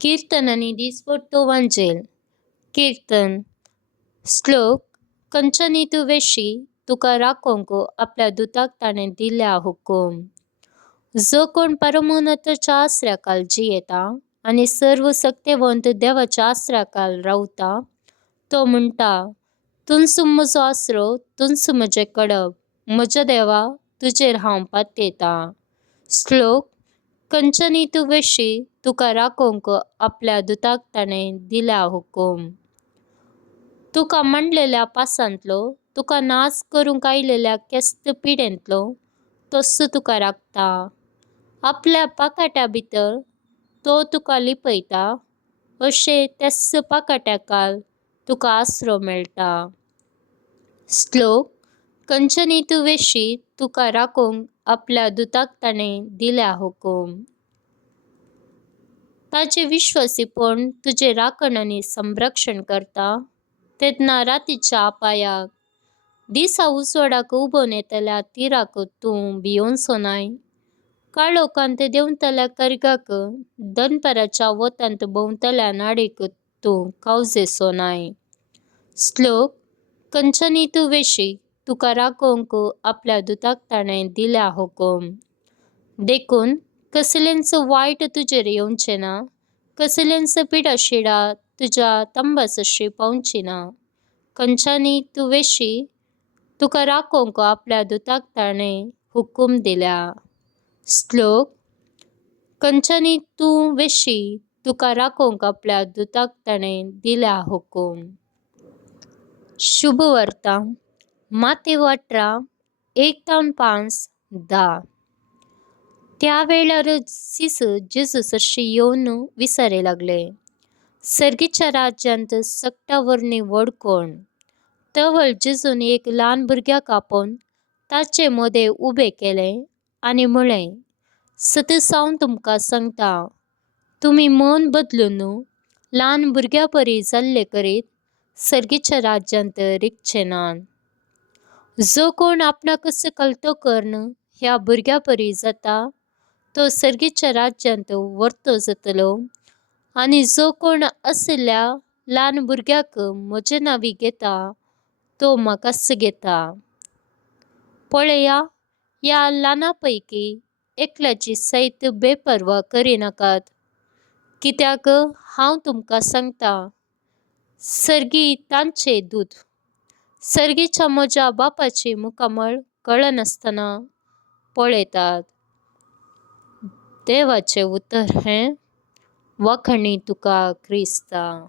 कीर्तनांनी दिसपट्टो वांचेल. कीर्तन श्लोक कंचनी तू वेशी तुका राखोंक आपल्या दुताक ताणें दिल्या हुकूम. जो कोण परमोन्नताच्या आसऱ्याखाल जियेता आनी सर्वशक्तिवंत देवाच्या आसऱ्याखाल रावता तो म्हणटा, तुनसू म्हजो आसरो, तुनसू म्हजें कडब, म्हज्या देवा तुजेर हांव पातयेता. श्लोक कंचनी तू वेशी तुका राखोंक आपल्या दुताक ताणें दिल्या हुकूम. तुका मांडलेल्या पासांतलो, तुका नाच करूंक आयलेल्या केस्त पिडेंतलो तस्सो तुका राखता. आपल्या पाकाट्या भितर तो तुका लिपयता, अशें तेस्स पाकाट्याखाल तुका आसरो मेळटा. श्लोक कंचनी तू वेशी तुका राखोंक आपल्या दुताक ताणें दिल्या हुकूम. ताजें विश्वासीपण तुजें राखण आनी संरक्षण करता. तेदना रातीच्या आपायाक दिसा उजवाडाक उबोन येतल्या तिराक तूं भियोनसो नाय. काळोखांत देंवतल्या कर्गाक, दनपाराच्या वतांत भोंवतल्या नाडीक तूं कावजेसो नाय. श्लोक कंचनी तू वेशी तुका राखोंक आपल्या दुताक ताणें दिल्या हुकूम. देखून कसलेंच वायट तुजेर येवचें ना, कसलेंच पिडाशिडा तुज्या तंबासशी पावची ना. कंचनी तू वेशी तुका राखोंक आपल्या दुताक ताणें हुकूम दिल्या. श्लोक कंचनी तू वेशी तुका राखोंक आपल्या दुताक ताणें दिल्या हुकूम. शुभ वार्ता मातेव 18:1-5-10. त्या वेळारच जेजू हरशी येवन विचारे लागले, सर्गीच्या राज्यांत सक्टावरणी व्हड कोण? तवळ जेजून एक ल्हान भुरग्याक आपोवन ताचे मदें उबें केलें आनी म्हळें, सतत हांव तुमकां सांगता, तुमी मन बदलून ल्हान भुरग्या परी जाल्ले करीत सर्गीच्या राज्यांत रिगचे नात. जो कोण आपणाक सकल करून ह्या भुरग्या परी जाता तो सर्गीच्या राज्यांत व्हडतो जातलो. आनी जो कोण असल्या ल्हान भुरग्याक म्हजे नांवीं घेता तो म्हाकाच घेता. पळया, ह्या ल्हाना पैकी एकल्याची सैत बेपरवा करिनाकात. कित्याक हांव तुमकां सांगता, सर्गी तांचे दूत सर्गीच्या म्हज्या बापाची मुखामळ कळनासतना पळयतात. देवाचें उतर हें. वाखाणी तुका क्रिस्ता.